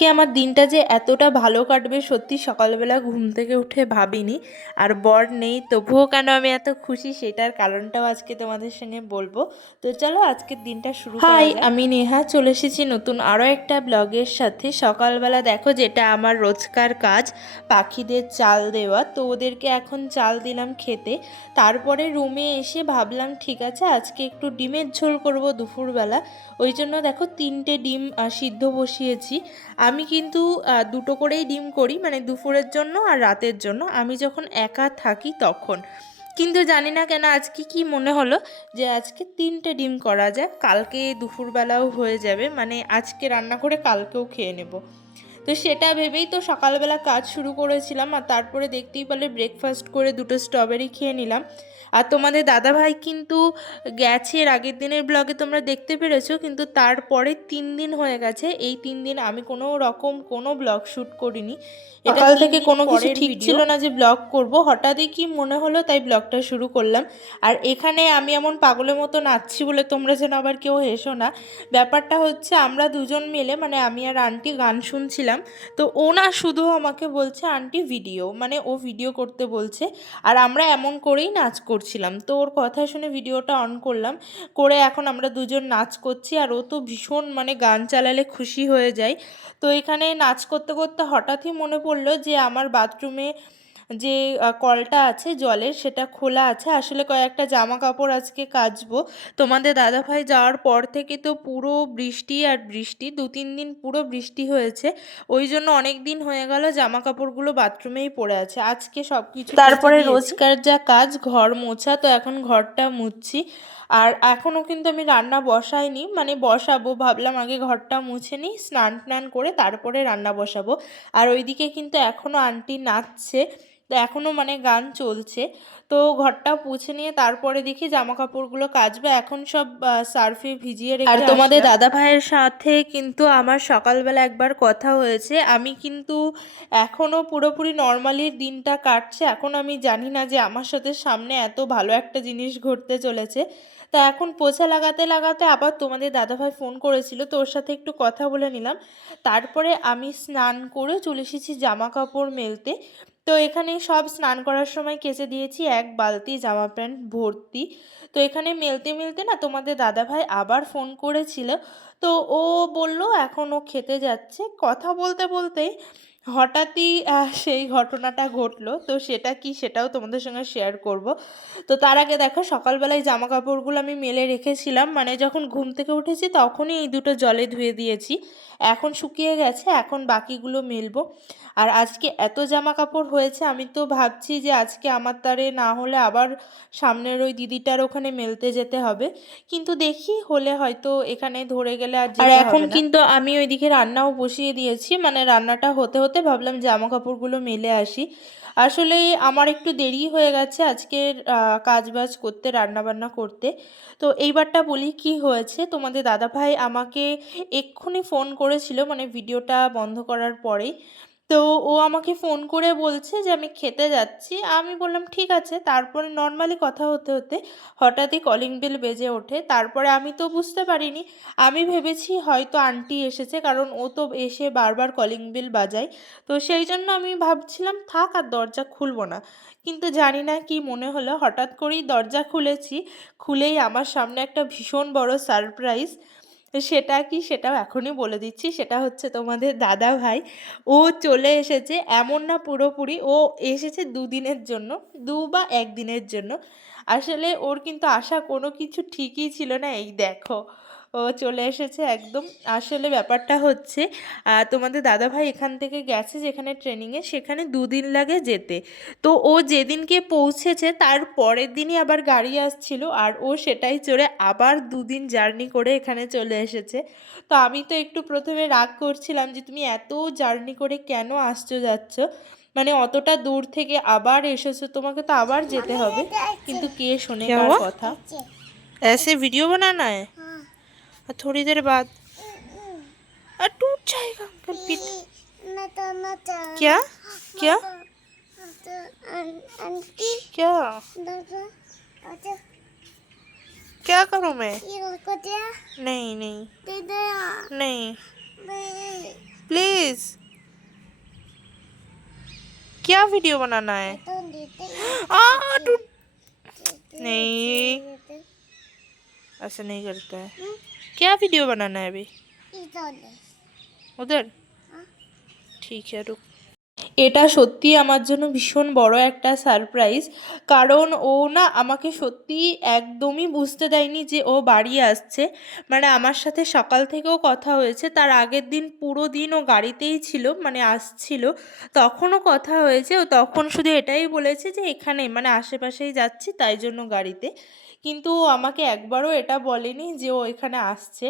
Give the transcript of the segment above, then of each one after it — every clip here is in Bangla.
আজকে আমার দিনটা যে এতটা ভালো কাটবে সত্যি সকালবেলা ঘুম থেকে উঠে ভাবিনি আর বর নেই তবুও কেন আমি এত খুশি সেটার কারণটাও আজকে তোমাদের সঙ্গে বলব। তো চলো আজকের দিনটা শুরু হাই আমি নেহা চলে এসেছি নতুন আরও একটা ব্লগের সাথে। সকালবেলা দেখো যেটা আমার রোজকার কাজ পাখিদের চাল দেওয়া। তো ওদেরকে এখন চাল দিলাম খেতে। তারপরে রুমে এসে ভাবলাম ঠিক আছে আজকে একটু ডিমের ঝোল করব দুপুরবেলা। ওই জন্য দেখো তিনটে ডিম সিদ্ধ বসিয়েছি। আমি কিন্তু দুটো করেই ডিম করি মানে দুপুরের জন্য আর রাতের জন্য। আমি যখন একা থাকি তখন। কিন্তু জানি না কেন আজকে কি মনে হলো যে আজকে তিনটে ডিম করা যায় কালকে দুপুরবেলাও হয়ে যাবে। মানে আজকে রান্না করে কালকেও খেয়ে নেব। তো সেটা ভেবেই তো সকালবেলা কাজ শুরু করেছিলাম আর তারপরে দেখতেই পেলে ব্রেকফাস্ট করে দুটো স্ট্রবেরি খেয়ে নিলাম। আর তোমাদের দাদাভাই কিন্তু গেছে এর আগের দিনের ব্লগে তোমরা দেখতে পেরেছ কিন্তু তারপরে তিন দিন হয়ে গেছে। এই তিন দিন আমি কোনো রকম কোনো ব্লগ শ্যুট করিনি। এটা থেকে কোনো কিছু ঠিক ছিল না যে ব্লগ করব হঠাৎই কি মনে হলো তাই ব্লগটা শুরু করলাম। আর এখানে আমি এমন পাগলের মতো নাচছি বলে তোমরা যেন আবার কেউ হেসো না। ব্যাপারটা হচ্ছে আমরা দুজন মিলে মানে আমি আর আন্টি গান শুনছিলাম তো ও না শুধু আমাকে বলছে, আন্টি ভিডিও মানে ও ভিডিও করতে বলছে। আর আমরা এমন করেই নাচ করছিলাম। তো ওর কথা শুনে ভিডিওটা অন করলাম। করে এখন আমরা দুজন নাচ করছি আর ও তো ভীষণ মানে গান চালালে খুশি হয়ে যায়। তো এখানে নাচ করতে করতে হঠাৎই মনে পড়ল যে, আমার বাথরুমে যে কলটা আছে জলের সেটা খোলা আছে। আসলে কয়েকটা জামা কাপড় আজকে কাচবো। তোমাদের দাদাভাই যাওয়ার পর থেকে তো পুরো বৃষ্টি আর বৃষ্টি দু তিন দিন পুরো বৃষ্টি হয়েছে। ওই জন্য অনেক দিন হয়ে গেল জামা কাপড়গুলো বাথরুমেই পড়ে আছে। আজকে সব কিছু তারপরে রোজকার যা কাজ ঘর মোছা তো এখন ঘরটা মুছছি। আর এখনও কিন্তু আমি রান্না বসাইনি মানে বসাবো। ভাবলাম আগে ঘরটা মুছে নিই স্নান টান করে তারপরে রান্না বসাবো। আর ওইদিকে কিন্তু এখনও আন্টি নাচছে। তো এখনও মানে গান চলছে। তো ঘরটা পুছে নিয়ে তারপরে দেখি জামা কাপড়গুলো কাচবে। এখন সব সার্ফে ভিজিয়ে রেখে আর তোমাদের দাদা ভাইয়ের সাথে কিন্তু আমার সকালবেলা একবার কথা হয়েছে। আমি কিন্তু এখনও পুরোপুরি নর্মালি দিনটা কাটছে। এখন আমি জানি না যে আমার সাথে সামনে এত ভালো একটা জিনিস ঘটতে চলেছে। তা এখন পোছা লাগাতে লাগাতে আবার তোমাদের দাদাভাই ফোন করেছিল তো ওর সাথে একটু কথা বলে নিলাম। তারপরে আমি স্নান করে চলে এসেছি জামা কাপড় মেলতে। তো এখানে সব স্নান করার সময় কেচে দিয়েছি এক বালতি জামা প্যান্ট ভর্তি। তো এখানে মেলতে মেলতে না তোমাদের দাদাভাই আবার ফোন করেছিল। তো ও বলল এখন ও খেতে যাচ্ছে। কথা বলতে বলতেই হঠাৎই সেই ঘটনাটা ঘটলো। তো সেটা কি সেটাও তোমাদের সঙ্গে শেয়ার করব। তো তার আগে দেখো সকালবেলায় জামা কাপড়গুলো আমি মেলে রেখেছিলাম। মানে যখন ঘুম থেকে উঠেছি তখনই এই দুটো জলে ধুয়ে দিয়েছি। এখন শুকিয়ে গেছে এখন বাকিগুলো মেলবো। আর আজকে এত জামা কাপড় হয়েছে আমি তো ভাবছি যে আজকে আমার তারে না হলে আবার সামনের ওই দিদিটার ওখানে মেলতে যেতে হবে। কিন্তু দেখি হলে হয়তো এখানে ধরে গেলে আর আর এখন কিন্তু আমি ওইদিকে রান্নাও বসিয়ে দিয়েছি। মানে রান্নাটা হতে হতে ভাবলাম জামা কাপড়গুলো মেলে আসি। আসলে আমার একটু দেরি হয়ে গেছে আজকের কাজ বাজ করতে, রান্নাবান্না করতে। তো এইবারটা বলি কি হয়েছে, তোমাদের দাদাভাই আমাকে এক্ষুনি ফোন করেছিল মানে ভিডিওটা বন্ধ করার পরেই। তো ও আমাকে ফোন করে বলছে যে, আমি খেতে যাচ্ছি। আমি বললাম, ঠিক আছে। তারপরে নর্মালি কথা হতে হতে হঠাৎই কলিং বেল বেজে ওঠে। তারপরে আমি তো বুঝতে পারিনি। আমি ভেবেছি হয়তো আন্টি এসেছে, কারণ ও তো এসে বারবার কলিং বেল বাজায়। তো সেই জন্য আমি ভাবছিলাম, থাক আর দরজা খুলবো না। কিন্তু জানি না কি মনে হলো। হঠাৎ করেই দরজা খুলেছি। খুলেই আমার সামনে একটা ভীষণ বড় সারপ্রাইজ সেটা কি সেটাও এখনই বলে দিচ্ছি। সেটা হচ্ছে তোমাদের দাদা ভাই। ও চলে এসেছে এমন না পুরোপুরি। ও এসেছে দুদিনের জন্য, দু বা একদিনের জন্য। আসলে ওর কিন্তু আশা কোনো কিছু ঠিকই ছিল না। এই দেখো চলে এসেছে একদম আসলে ব্যাপারটা হচ্ছে আহ, তোমাদের দাদাভাই এখান থেকে গেছে যেখানে ট্রেনিংয়ে সেখানে দুদিন লাগে যেতে তো ও যেদিনকে পৌঁছেছে তার পরের দিনই আবার গাড়ি আসছিল আর ও সেটাই চড়ে আবার দুদিন জার্নি করে এখানে চলে এসেছে তো আমি তো একটু প্রথমে রাগ করছিলাম যে তুমি এত জার্নি করে কেন আসছো যাচ্ছ মানে অতটা দূর থেকে আবার এসেছো তোমাকে তো আবার যেতে হবে কিন্তু কে শোনে क्या কার हुआ? কথা ऐसे वीडियो बनाना है और थोड़ी देर बाद टूट जाएगा अंकल पीत क्या? क्या? क्या? क्या करूँ मैं? नहीं नहीं। नहीं। प्लीज़ क्या वीडियो बनाना है? टूट नहीं। ऐसा नहीं करता। है क्या वीडियो बनाना है अभी उधर ठीक है रुक এটা সত্যি আমার জন্য ভীষণ বড় একটা সারপ্রাইজ কারণ ও না আমাকে সত্যি একদমই বুঝতে দেয়নি যে ও বাড়ি আসছে। মানে আমার সাথে সকাল থেকেও কথা হয়েছে, তার আগের দিন পুরো দিন ও গাড়িতেই ছিল মানে আসছিল। তখনও কথা হয়েছে, ও তখন শুধু এটাই বলেছে যে এখানে মানে আশেপাশেই যাচ্ছি তাই জন্য গাড়িতে। কিন্তু আমাকে একবারও এটা বলেনি যে ও এখানে আসছে।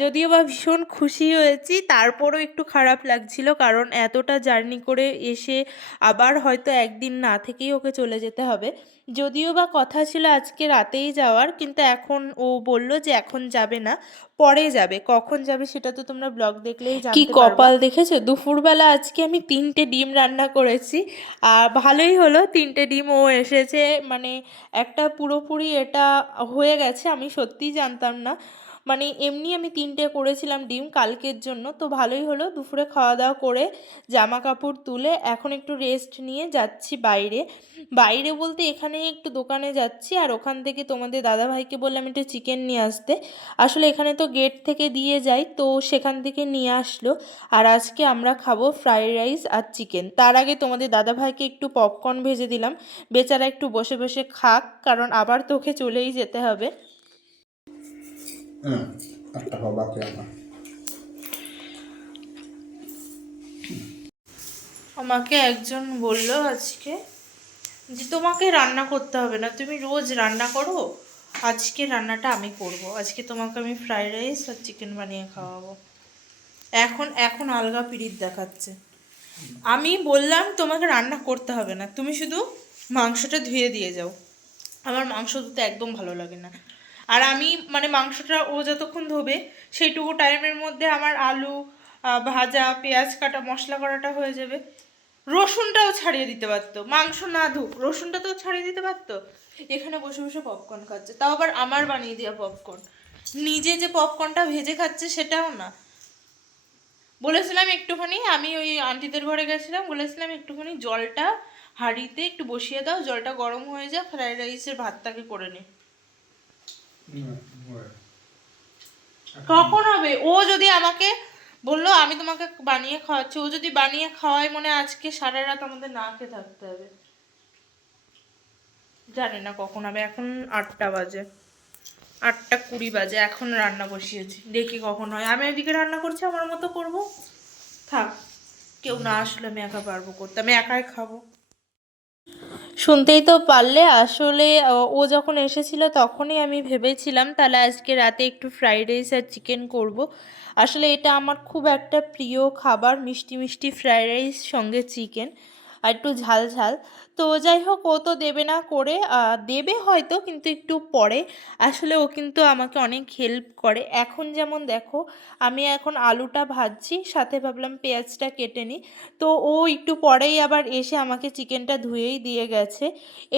যদিও বা ভীষণ খুশি হয়েছি, তারপরও একটু খারাপ লাগছিল, কারণ এতটা জার্নি করে এসে আবার হয়তো একদিন না থেকেই ওকে চলে যেতে হবে। যদিও বা কথা ছিল আজকে রাতেই যাওয়ার কিন্তু এখন ও বলল যে এখন যাবে না পরে যাবে। কখন যাবে সেটা তো তোমরা ব্লগ দেখলেই কি কপাল দেখেছ? দুপুরবেলা আজকে আমি তিনটে ডিম রান্না করেছি। আর ভালোই হলো তিনটে ডিম ও এসেছে। মানে একটা পুরোপুরি এটা হয়ে গেছে আমি সত্যিই জানতাম না। মানে এমনি আমি তিনটে করেছিলাম ডিম কালকের জন্য, তো ভালোই হলো। দুপুরে খাওয়া দাওয়া করে জামা কাপড় তুলে এখন একটু রেস্ট নিয়ে যাচ্ছি বাইরে। বাইরে বলতে এখানে একটু দোকানে যাচ্ছি আর ওখান থেকে তোমাদের দাদাভাইকে বললাম একটু চিকেন নিয়ে আসতে। আসলে এখানে তো গেট থেকে দিয়ে যাই, তো সেখান থেকে নিয়ে আসলো। আর আজকে আমরা খাব ফ্রাইড রাইস আর চিকেন তার আগে তোমাদের দাদাভাইকে একটু পপকর্ন ভেজে দিলাম। বেচারা একটু বসে বসে খাক, কারণ আবার তোকে চলেই যেতে হবে। একটা আমার। আমাকে একজন বলল আজকে যে, তোমাকে রান্না করতে হবে না, তুমি রোজ রান্না করো। আজকে রান্নাটা আমি করব। আজকে তোমাকে আমি ফ্রাইড রাইস আর চিকেন বানিয়ে খাওয়াবো। এখন এখন আলগা পিরিত দেখাচ্ছে। আমি বললাম, তোমাকে রান্না করতে হবে না, তুমি শুধু মাংসটা ধুয়ে দিয়ে যাও। আমার মাংস ধুতে একদম ভালো লাগে না। আর আমি মানে মাংসটা ও যতক্ষণ ধোবে, সেইটুকু টাইমের মধ্যে আমার আলু ভাজা, পেঁয়াজ কাটা, মশলা করাটা হয়ে যাবে। রসুনটাও ছাড়িয়ে দিতে পারতো। মাংস না ধুক, রসুনটা তো ছাড়িয়ে দিতে পারতো? এখানে বসে বসে পপকর্ন খাচ্ছে। তাও আবার আমার বানিয়ে দেওয়া পপকর্ন নিজে যে পপকর্নটা ভেজে খাচ্ছে সেটাও না। বলেছিলাম একটুখানি, আমি ওই আন্টিদের ঘরে গেছিলাম, বলেছিলাম একটুখানি জলটা হাঁড়িতে একটু বসিয়ে দাও, জলটা গরম হয়ে যাক ফ্রাইড রাইসের ভাতটাকে করে নে। কখন হবে? ও যদি আমাকে বলল, আমি তোমাকে বানিয়ে খাওয়াচ্ছি। ও যদি বানিয়ে খাওয়ায়, মনে আজকে সারা রাত আমাদের না খেয়ে থাকতে হবে। জানি না কখন হবে। এখন আটটা বাজে। আটটা কুড়ি বাজে। এখন রান্না বসিয়েছি। দেখি কখন হয়। আমি এদিকে রান্না করছি, আমার মতো করব? থাক। কেউ না আসলে আমি একা পারব করতে। আমি একাই খাব। শুনতেই তো পারলে। আসলে ও- যখন এসেছিল তখনই আমি ভেবেছিলাম, তাহলে আজকে রাতে একটু ফ্রাইড রাইস আর চিকেন করব। আসলে এটা আমার খুব একটা প্রিয় খাবার, মিষ্টি মিষ্টি ফ্রাইড রাইস সঙ্গে চিকেন আর একটু ঝাল ঝাল। তো যাই হোক ও তো দেবে না করে দেবে হয়তো, কিন্তু একটু পরে। আসলে ও কিন্তু আমাকে অনেক হেল্প করে। এখন যেমন দেখো, আমি এখন আলুটা ভাজছি, সাথে ভাবলাম পেঁয়াজটা কেটে নিই। তো ও একটু পরেই আবার এসে আমাকে চিকেনটা ধুয়েই দিয়ে গেছে।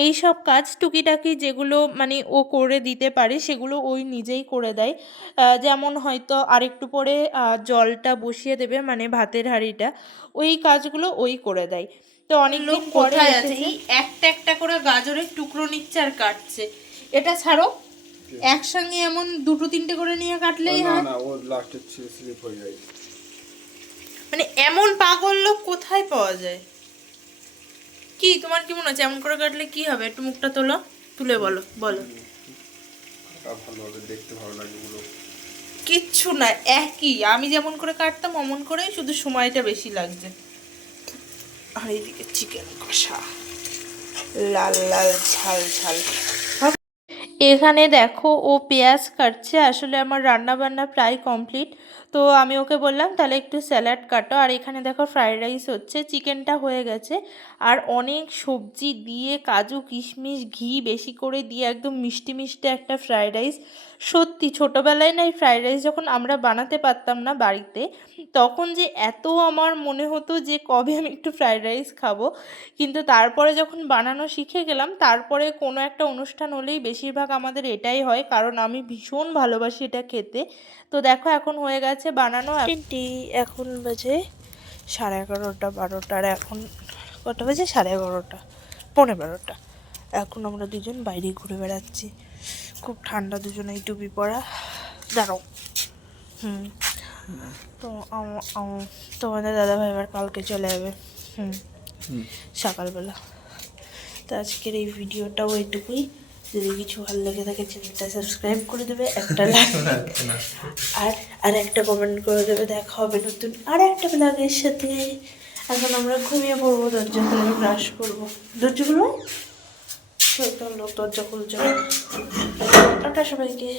এই সব কাজ টুকিটাকি যেগুলো মানে ও করে দিতে পারে, সেগুলো ওই নিজেই করে দেয়। যেমন হয়তো আরেকটু পরে জলটা বসিয়ে দেবে মানে ভাতের হাঁড়িটা। ওই কাজগুলো ওই করে দেয়। তো অনেক লোক কোথায় আছে? এই একটা একটা করে গাজরের টুকরো নিচ্ছে আর কাটছে। এটা ছাড়ো একসঙ্গে এমন দুটো তিনটে করে নিয়ে কাটলেই হয়। না ও লাস্টে স্লিপ হয়ে যায়। মানে এমন পাগল লোক কোথায় পাওয়া যায়? কি তোমার কি মনে হচ্ছে? এমন করে কাটলে কি হবে? একটু মুখটা তোলো তুলে বলো বলো। কাটা ভালো হবে দেখতে ভালো লাগে ওগুলো। কিচ্ছু না একই। আমি যেমন করে কাটতাম অমন করেই শুধু সময়টা বেশি লাগছে। আর এইদিকে চিকেন কষা। লাল লাল, ঝাল ঝাল। এখানে দেখো ও পেঁয়াজ কাটছে। আসলে আমার রান্না বান্না প্রায় কমপ্লিট। তো আমি ওকে বললাম, তাহলে একটু স্যালাড কাটো। আর এখানে দেখো ফ্রাইড রাইস হচ্ছে, চিকেনটা হয়ে গেছে। আর অনেক সবজি দিয়ে কাজু, কিশমিশ, ঘি বেশি করে দিয়ে একদম মিষ্টি মিষ্টি একটা ফ্রাইড রাইস। সত্যি ছোটোবেলায় না এই ফ্রাইড রাইস যখন আমরা বানাতে পারতাম না বাড়িতে, তখন যে এত আমার মনে হতো যে কবে আমি একটু ফ্রাইড রাইস খাব। কিন্তু তারপরে যখন বানানো শিখে গেলাম, তারপরে কোনো একটা অনুষ্ঠান হলেই বেশিরভাগ আমাদের এটাই হয়, কারণ আমি ভীষণ ভালোবাসি এটা খেতে। তো দেখো এখন হয়ে গেছে আছে বানানো তিনটি এখন বাজে সাড়ে এগারোটা বারোটা আর এখন কটা বাজে? সাড়ে এগারোটা পনেরো বারোটা। এখন আমরা দুজন বাইরে ঘুরে বেড়াচ্ছি। খুব ঠান্ডা দুজনেই টুপি পরা। দাঁড়াও। হুম। তো তোমাদের দাদাভাই আবার কালকে চলে যাবে। হুম। সকালবেলা। তো আজকের এই ভিডিওটাও এইটুকুই যদি কিছু ভালো লেগে থাকে চ্যানেলটা সাবস্ক্রাইব করে দেবে একটা লাইক আর আর একটা কমেন্ট করে দেবে দেখা হবে নতুন আর একটা ব্লগের সাথে। এখন আমরা ঘুমিয়ে পড়ব দরজা খুলে ব্রাশ করব। দরজাগুলো লোক দরজা খুলছে। টাটা সবাইকে।